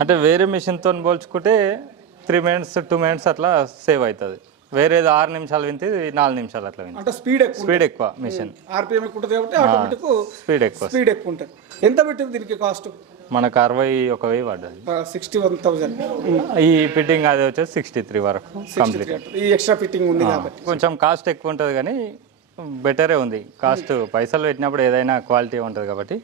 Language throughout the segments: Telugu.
అంటే వేరే మిషన్తో పోల్చుకుంటే త్రీ మినిట్స్ టూ మినిట్స్ అట్లా సేవ్ అవుతుంది వేరేది ఆరు నిమిషాలు వింటే నాలుగు నిమిషాలు అట్లా వింది అంటే స్పీడ్ ఎక్కువ స్పీడ్ ఎక్కువ మిషన్ ఆర్పిఎం ఎక్కువ ఉంటుంది కాబట్టి ఆటోమేటిక్ స్పీడ్ ఎక్కువ స్పీడ్ ఎక్కువ ఉంటుంది. ఎంత పెట్టింది దీనికి కాస్ట్ మనకు అరవై ఒక వెయ్యి పడ్డది. సిక్స్టీ వన్ థౌసండ్ ఈ ఫిట్టింగ్ అది వచ్చేసి సిక్స్టీ త్రీ వరకు కంప్లీట్ ఈ ఎక్స్ట్రా ఫిట్టింగ్ ఉంది కాబట్టి. కొంచెం కాస్ట్ ఎక్కువ ఉంటుంది కానీ బెటరే ఉంది. కాస్ట్ పైసలు పెట్టినప్పుడు ఏదైనా క్వాలిటీ ఉంటుంది కాబట్టి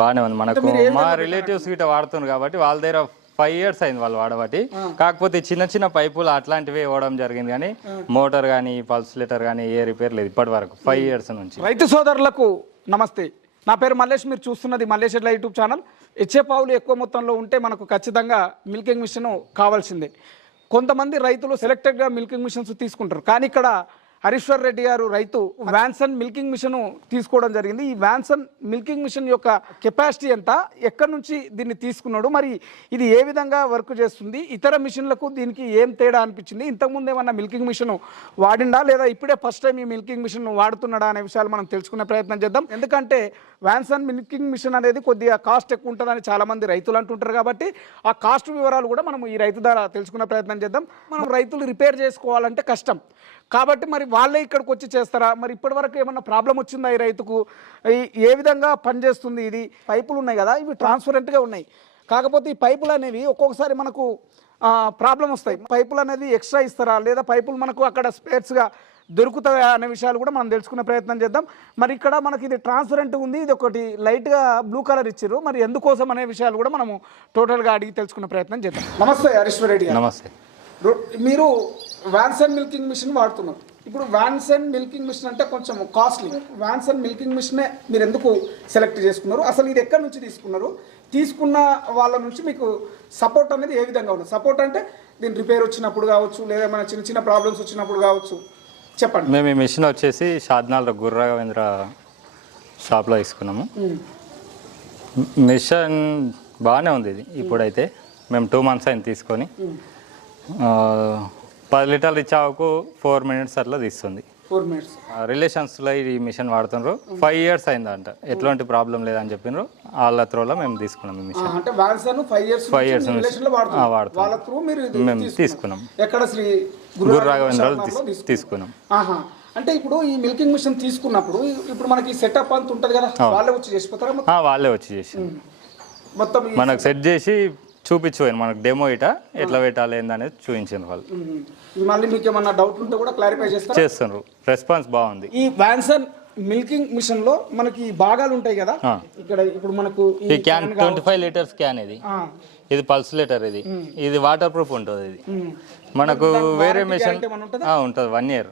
బాగానే ఉంది. మనకు మా రిలేటివ్స్ గిట్ట వాడుతున్నారు కాబట్టి వాళ్ళ దగ్గర ఫైవ్ ఇయర్స్ అయింది వాళ్ళు వాడబట్టి. కాకపోతే చిన్న చిన్న పైపులు అట్లాంటివి ఇవ్వడం జరిగింది కానీ మోటార్ కానీ పల్స్ లీటర్ కానీ ఏ రిపేర్ లేదు ఇప్పటి వరకు ఫైవ్ ఇయర్స్ నుంచి. రైతు సోదరులకు నమస్తే. నా పేరు మల్లేష్ మీరు చూస్తున్నది మల్లేష్ ఎడ్ల యూట్యూబ్ ఛానల్. ఇచ్చే పావులు ఎక్కువ మొత్తంలో ఉంటే మనకు ఖచ్చితంగా మిల్కింగ్ మిషన్ కావాల్సిందే. కొంతమంది రైతులు సెలెక్టెడ్గా మిల్కింగ్ మిషన్స్ తీసుకుంటారు. కానీ ఇక్కడ హరీశ్వర్ రెడ్డి గారు రైతు వ్యాన్సన్ మిల్కింగ్ మిషన్ తీసుకోవడం జరిగింది. ఈ వ్యాన్సన్ మిల్కింగ్ మిషన్ యొక్క కెపాసిటీ ఎంత? ఎక్కడి నుంచి దీన్ని తీసుకున్నాడు? మరి ఇది ఏ విధంగా వర్క్ చేస్తుంది? ఇతర మిషన్లకు దీనికి ఏం తేడా అనిపించింది? ఇంతకుముందు ఏమన్నా మిల్కింగ్ మిషన్ వాడిందా లేదా ఇప్పుడే ఫస్ట్ టైం ఈ మిల్కింగ్ మిషన్ వాడుతున్నాడా అనే విషయాలు మనం తెలుసుకునే ప్రయత్నం చేద్దాం. ఎందుకంటే వ్యాన్సన్ మిల్కింగ్ మిషన్ అనేది కొద్దిగా కాస్ట్ ఎక్కువ ఉంటుందని చాలామంది రైతులు అంటుంటారు కాబట్టి ఆ కాస్ట్ వివరాలు కూడా మనం ఈ రైతు ద్వారా తెలుసుకునే ప్రయత్నం చేద్దాం. మనం రైతులు రిపేర్ చేసుకోవాలంటే కష్టం. కాబట్టి మరి వాళ్ళే ఇక్కడికి వచ్చి చేస్తారా? మరి ఇప్పటి వరకు ఏమన్నా ప్రాబ్లం వచ్చిందా ఈ రైతుకు? ఏ విధంగా పనిచేస్తుంది ఇది? పైపులు ఉన్నాయి కదా ఇవి ట్రాన్స్పరెంట్గా ఉన్నాయి. కాకపోతే ఈ పైపులు అనేవి ఒక్కొక్కసారి మనకు ప్రాబ్లం వస్తాయి. పైపులు అనేది ఎక్స్ట్రా ఇస్తారా? లేదా పైపులు మనకు అక్కడ స్పేర్స్గా దొరుకుతాయా అనే విషయాలు కూడా మనం తెలుసుకునే ప్రయత్నం చేద్దాం. మరి ఇక్కడ మనకి ఇది ట్రాన్స్పరెంట్ ఉంది ఇది ఒకటి లైట్గా బ్లూ కలర్ ఇచ్చారు మరి ఎందుకోసం అనే విషయాలు కూడా మనము టోటల్గా అడిగి తెలుసుకునే ప్రయత్నం చేద్దాం. నమస్తే హరీశ్వర్ రెడ్డి. నమస్తే. మీరు వ్యాన్సన్ మిల్కింగ్ మిషన్ వాడుతున్నారు. ఇప్పుడు వ్యాన్సన్ మిల్కింగ్ మిషన్ అంటే కొంచెం కాస్ట్లీ వ్యాన్సన్ మిల్కింగ్ మిషనే మీరు ఎందుకు సెలెక్ట్ చేసుకున్నారు? అసలు ఇది ఎక్కడి నుంచి తీసుకున్నారు? తీసుకున్న వాళ్ళ నుంచి మీకు సపోర్ట్ అనేది ఏ విధంగా ఉంది? సపోర్ట్ అంటే దీని రిపేర్ వచ్చినప్పుడు కావచ్చు లేదా మన చిన్న చిన్న ప్రాబ్లమ్స్ వచ్చినప్పుడు కావచ్చు. చెప్పండి. మేము ఈ మిషన్ వచ్చేసి షాద్నాల్ గుర్ర రవీంద్ర షాప్లో తీసుకున్నాము. మిషన్ బాగానే ఉంది ఇది ఇప్పుడైతే. మేము. టూ మంత్స్ అయింది తీసుకొని. పది లీటర్లు ఇచ్చాకు ఫోర్ మినిట్స్ అట్లా తీస్తుంది. Four minutes. రిలేషన్స్లో ఈ మిషన్ వాడుతున్నారు ఫైవ్ ఇయర్స్ అయిందంట. ఎట్లాంటి ప్రాబ్లం లేదని చెప్పినారు. వాళ్ళ త్రోలో మేము తీసుకున్నాం ఈ మిషన్. అంటే ఫైవ్ ఇయర్స్ వాడుతున్నాం. మీరు ఇది మేము. తీసుకున్నాం. ఎక్కడ శ్రీ గురు రాఘవేంద్రాలు. తీసుకున్నాం. అంటే ఇప్పుడు ఈ మిల్కింగ్ మిషన్ తీసుకున్నప్పుడు ఇప్పుడు మనకి సెటప్ అంత ఉంటది కదా? వాళ్ళే వచ్చి చేసిపోతారా వాళ్ళే వచ్చి చేసి మొత్తం మనకు సెట్ చేసి చూపించిపోయాను మనకు డెమో ఇట ఎట్లా పెట్టాలి ఏందనేది చూపించాను వాళ్ళు. ఉమ్. ఇది మళ్ళీ మీకు ఏమన్నా డౌట్ ఉంటే కూడా క్లారిఫై చేస్తారా? చేస్తున్నారు. రెస్పాన్స్ బాగుంది. ఈ వ్యాన్సన్ మిల్కింగ్ మిషన్లో మనకి భాగాలు ఉంటాయి కదా. ఇక్కడ ఇప్పుడు మనకు ఈ can twenty five litres can ఇది. ఇది పల్స్ లీటర్ ఇది. ఇది వాటర్ ప్రూఫ్ ఉంటుంది ఇది. మనకు వేరే మిషన్? ఉంటుంది? వన్ ఇయర్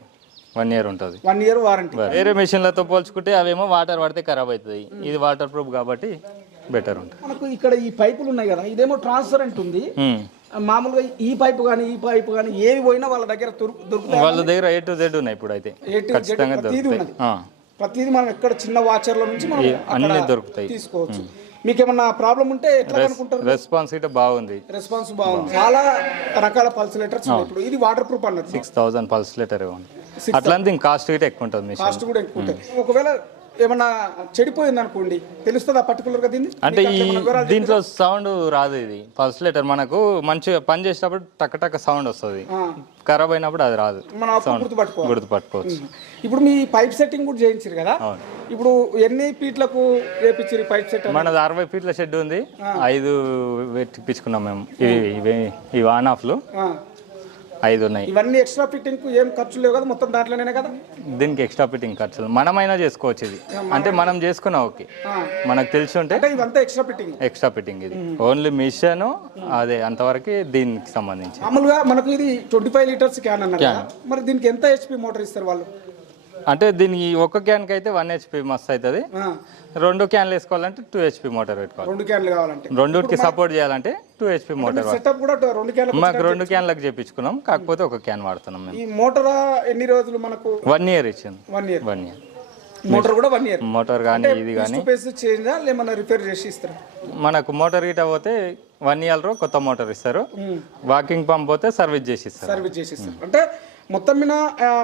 వన్ ఇయర్ ఉంటుంది. వన్ ఇయర్ వారంటీ వేరే మిషన్లతో పోల్చుకుంటే అవేమో వాటర్ పడితే ఖరాబ్ అవుతుంది. ఇది వాటర్ ప్రూఫ్ కాబట్టి బెటర్ ఉంటుంది. మనకు ఇక్కడ ఈ పైపులు ఉన్నాయి కదా ఇదేమో ట్రాన్స్పరెంట్ ఉంది. మామూలుగా ఈ పైపు కానీ ఈ పైపు కానీ ఏవి పోయినా వాళ్ళ దగ్గర దొరుకు- దొరుకుతాయి. వాళ్ళ దగ్గర ఏ టు జెడ్ ఉన్నాయి ఇప్పుడు అయితే. ఖచ్చితంగా ప్రతిదీ దొరుకుతాయి. మనం ఎక్కడ చిన్న వాచర్ల నుంచి మనం అన్నీ దొరుకుతాయి. తీసుకోవచ్చు. మీకు ఏమన్నా ప్రాబ్లం ఉంటే ఎట్లా అనుకుంటారు? రెస్పాన్స్ ఇట బాగుంది. రెస్పాన్స్ బాగుంది. చాలా రకాల పల్స్ లెటర్స్ ఇప్పుడు. ఇది వాటర్ ప్రూఫ్ అన్నది సిక్స్ థౌసండ్ పల్స్ లీటర్ ఉంది. అట్లా ఇంక కాస్ట్ ఇట ఎక్కువ ఉంటుంది కాస్ట్ కూడా ఎక్కువ ఉంటుంది. ఒకవేళ ఏమన్నా చెడిపోయింది అనుకోండి తెలుస్తుందా పర్టికులర్గా దీన్ని? అంటే ఈ దీంట్లో సౌండ్ రాదు ఇది. పల్స్ లీటర్ మనకు మంచిగా పని చేసేటప్పుడు టక్క టక్క సౌండ్ వస్తుంది. ఖరాబ్ అయినప్పుడు అది రాదు. మనం అప్పుడు గుర్తుపట్టుకోవాలి. గుర్తుపట్టుకోవచ్చు. ఇప్పుడు మీ పైప్ సెట్టింగ్ కూడా చేయించారు కదా. ఇప్పుడు ఎన్ని ఫీట్లకు వేపించారు పైప్ సెట్ మనది అరవై ఫీట్ల షెడ్ ఉంది. ఐదు పెట్టించుకున్నాం మేము. ఇవి ఇవి ఇవి ఆన్ ఆఫ్లు ఐదు ఉన్నాయి. ఇవన్నీ ఎక్స్ట్రా ఫిట్టింగ్కు ఏం ఖర్చు లేవు కదా మొత్తం దాంట్లోనే కదా? దీనికి ఎక్స్ట్రా ఫిట్టింగ్ ఖర్చులు. మనమైనా చేసుకోవచ్చు ఇది. అంటే మనం చేసుకున్నా ఓకే. మనకు తెలిసి ఉంటే ఇవంతా ఎక్స్ట్రా ఫిట్టింగ్ ఎక్స్ట్రా ఫిట్టింగ్ ఇది. ఓన్లీ మిషన్ అదే అంతవరకు దీనికి సంబంధించి. మామూలుగా మనకు ఇది ట్వంటీ ఫైవ్ లీటర్స్ క్యాన్ అన్నారు మరి దీనికి ఎంత హెచ్పి మోటార్ ఇస్తారు వాళ్ళు? అంటే దీనికి ఒక క్యాన్కి అయితే వన్ హెచ్పి మస్తు అవుతుంది రెండు క్యాన్లు వేసుకోవాలంటే టూ హెచ్పి మోటార్ పెట్టుకోవాలి. రెండు క్యాన్లు కావాలంటే. రెండుకి సపోర్ట్ చేయాలంటే టూ హెచ్పి మోటార్ సెటప్ కూడా ట- రెండు క్యాన్లు మాకు రెండు క్యాన్లకు చేపించుకున్నాం కాకపోతే ఒక క్యాన్ వాడుతున్నాం మేము. ఈ మోటార్ ఎన్ని రోజులు మనకు? వన్ ఇయర్ ఇచ్చింది. One year one year motor కూడా వన్ ఇయర్ మోటార్ కానీ ఇది కానీ రిపేర్ చేసి ఇస్తారు? మనకు మోటార్ గిట పోతే వన్ ఇయర్ కొత్త మోటార్ ఇస్తారు. వాకింగ్ పంప్ పోతే సర్వీస్ చేసి ఇస్తారు. సర్వీస్ చేసి ఇస్తారు. అంటే మొత్తం మీద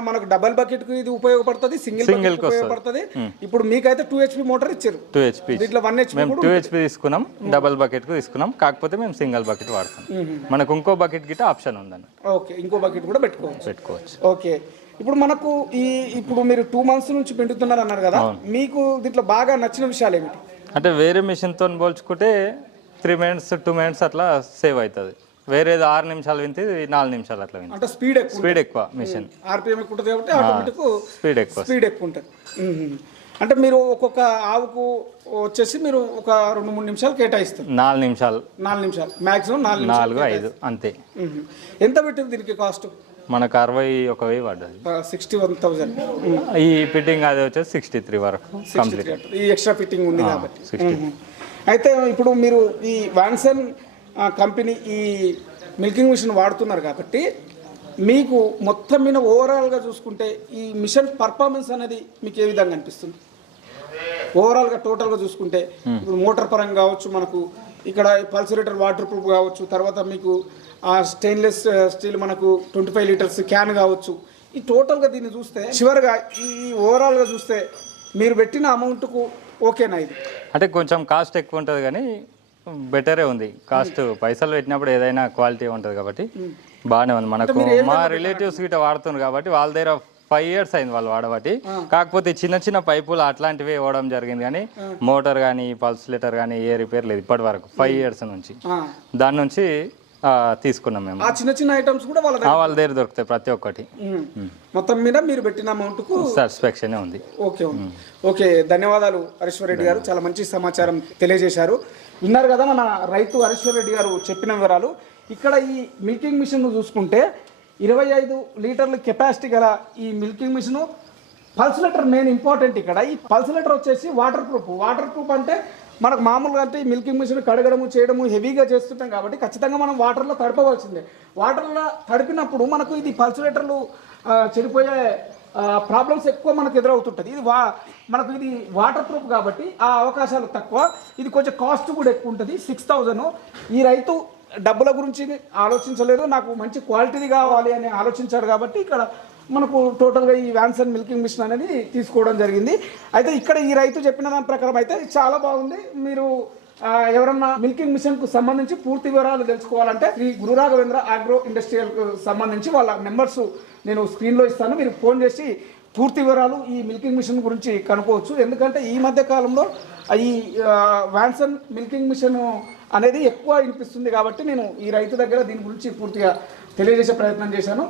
మనకు డబల్ బకెట్కు ఇది ఉపయోగపడుతుంది సింగిల్ వస్తది. ఉపయోగపడుతుంది. ఇప్పుడు మీకైతే టూ హెచ్పి మోటార్ ఇచ్చారు. టూ హెచ్పి దీంట్లో వన్ హెచ్పి మేము టూ హెచ్పి తీసుకున్నాం డబల్ బకెట్కు తీసుకున్నాం కాకపోతే మేము సింగిల్ బకెట్ వాడుతున్నాం. మనకు ఇంకో బకెట్ గిట్ట ఆప్షన్ ఉందని ఓకే ఇంకో బకెట్ కూడా పెట్టుకోవచ్చు. పెట్టుకోవచ్చు. ఓకే ఇప్పుడు మనకు ఈ ఇప్పుడు మీరు టూ మంత్స్ నుంచి పెంచుతున్నారు అన్నారు కదా మీకు దీంట్లో బాగా నచ్చిన విషయాలు ఏమిటి? అంటే వేరే మిషన్తో పోల్చుకుంటే త్రీ మినిట్స్ టూ మినిట్స్ అట్లా సేవ్ అవుతుంది. వేరేది ఆరు నిమిషాలు ఇది నాలుగు నిమిషాలు అట్లా వింటుంది అంటే స్పీడ్ ఎక్కువ స్పీడ్ ఎక్కువ మిషన్. ఆర్పిఎం ఎక్కువ ఉంటుంది కాబట్టి ఆటోమేటిక్ స్పీడ్ ఎక్కువ. స్పీడ్ ఎక్కువ ఉంటుంది. అంటే మీరు ఒక్కొక్క ఆవుకు వచ్చేసి మీరు ఒక రెండు మూడు నిమిషాలు కేటాయిస్తారు. నాలుగు నిమిషాలు. నాలుగు నిమిషాలు. మాక్సిమం నాలుగు నాలుగు ఐదు అంతే. ఎంత పెట్టింది దీనికి కాస్ట్? మనకు అరవై ఒక వెయ్యి పడ్డది. సిక్స్టీ వన్ థౌజండ్ ఈ ఫిట్టింగ్ అది వచ్చేసి సిక్స్టీ త్రీ వరకు కంప్లీట్. ఈ ఎక్స్ట్రా ఫిట్టింగ్ ఉంది కాబట్టి. 60. మ్మ్. అయితే ఇప్పుడు మీరు ఈ వాన్సన్ కంపెనీ ఈ మిల్కింగ్ మిషన్ వాడుతున్నారు కాబట్టి మీకు మొత్తం మీద ఓవరాల్గా చూసుకుంటే ఈ మిషన్ పర్ఫార్మెన్స్ అనేది మీకు ఏ విధంగా అనిపిస్తుంది? ఓవరాల్గా టోటల్గా చూసుకుంటే ఇప్పుడు మోటార్ పరంగా కావచ్చు మనకు ఇక్కడ పల్సరేటర్ వాటర్ ప్రూఫ్ కావచ్చు తర్వాత మీకు ఆ స్టెయిన్లెస్ స్టీల్ మనకు ట్వంటీ ఫైవ్ లీటర్స్ క్యాన్ కావచ్చు. ఈ టోటల్గా దీన్ని చూస్తే చివరిగా ఈ ఓవరాల్గా చూస్తే మీరు పెట్టిన అమౌంట్కు ఓకేనా ఇది? అంటే కొంచెం కాస్ట్ ఎక్కువ ఉంటుంది కానీ బెటరే ఉంది. కాస్ట్ పైసలు పెట్టినప్పుడు ఏదైనా క్వాలిటీ ఉంటుంది కాబట్టి బాగానే ఉంది. మనకు మా రిలేటివ్స్ గిట్ట వాడుతున్నారు కాబట్టి వాళ్ళ దగ్గర ఫైవ్ ఇయర్స్ అయింది వాళ్ళు వాడబట్టి. కాకపోతే చిన్న చిన్న పైపులు అట్లాంటివి ఇవ్వడం జరిగింది కానీ మోటార్ కానీ పల్స్ లీటర్ కానీ ఏ రిపేర్ లేదు ఇప్పటి వరకు. ఫైవ్ ఇయర్స్ నుంచి. ఆ. దాని నుంచి తీసుకున్నాం మేము. ఆ చిన్న చిన్న ఐటమ్స్ కూడా వాళ్ళ దగ్గర వాళ్ళ దగ్గర దొరుకుతాయి ప్రతి ఒక్కటి. మ్మ్. మొత్తం మీద మీరు పెట్టిన అమౌంట్కు సాటిస్ఫాక్షన్ ఉంది. ఓకే ఉంది. ఓకే ధన్యవాదాలు హరీశ్వర్ రెడ్డి గారు. చాలా మంచి సమాచారం తెలియజేశారు. విన్నారు కదా మన రైతు హరీశ్వర్ రెడ్డి గారు చెప్పిన వివరాలు. ఇక్కడ ఈ మిల్కింగ్ మిషన్ చూసుకుంటే ఇరవై ఐదు లీటర్ల కెపాసిటీ గల ఈ milking machine pulsator main important ఇక్కడ. ఈ పల్స్ లెటర్ వచ్చేసి వాటర్ ప్రూఫ్ వాటర్ ప్రూఫ్ అంటే మనకు మామూలుగా అంటే ఈ మిల్కింగ్ మిషన్ కడగడము చేయడము హెవీగా చేస్తుంటాం కాబట్టి ఖచ్చితంగా మనం వాటర్లో తడపవలసిందే. వాటర్లో తడిపినప్పుడు మనకు ఇది పల్సులేటర్లు చెడిపోయే ప్రాబ్లమ్స్ ఎక్కువ మనకు ఎదురవుతుంటుంది. ఇది వా మనకు ఇది వాటర్ ప్రూఫ్ కాబట్టి ఆ అవకాశాలు తక్కువ. ఇది కొంచెం కాస్ట్ కూడా ఎక్కువ ఉంటుంది. సిక్స్ థౌజండ్ ఈ రైతు డబ్బుల గురించి ఆలోచించలేదు. నాకు మంచి క్వాలిటీది కావాలి అని ఆలోచించాడు కాబట్టి ఇక్కడ మనకు టోటల్గా ఈ వ్యాన్సన్ మిల్కింగ్ మిషన్ అనేది తీసుకోవడం జరిగింది. అయితే ఇక్కడ ఈ రైతు చెప్పిన దాని ప్రకారం అయితే చాలా బాగుంది. మీరు ఎవరన్నా మిల్కింగ్ మిషన్కు సంబంధించి పూర్తి వివరాలు తెలుసుకోవాలంటే శ్రీ గురు రాఘవేంద్ర ఆగ్రో ఇండస్ట్రియల్ సంబంధించి వాళ్ళ నెంబర్స్ నేను స్క్రీన్లో ఇస్తాను. మీరు ఫోన్ చేసి పూర్తి వివరాలు ఈ మిల్కింగ్ మిషన్ గురించి కనుక్కోవచ్చు. ఎందుకంటే ఈ మధ్య కాలంలో ఈ వ్యాన్సన్ మిల్కింగ్ మిషన్ అనేది ఎక్కువ వినిపిస్తుంది కాబట్టి నేను ఈ రైతు దగ్గర దీని గురించి పూర్తిగా తెలియజేసే ప్రయత్నం చేశాను.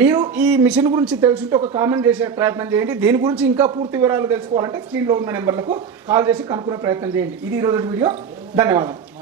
మీరు ఈ మిషన్ గురించి తెలుసుంటే ఒక కామెంట్ చేసే ప్రయత్నం చేయండి. దీని గురించి ఇంకా పూర్తి వివరాలు తెలుసుకోవాలంటే స్క్రీన్లో ఉన్న నెంబర్లకు కాల్ చేసి కనుక్కునే ప్రయత్నం చేయండి. ఇది ఈరోజు వీడియో. ధన్యవాదాలు.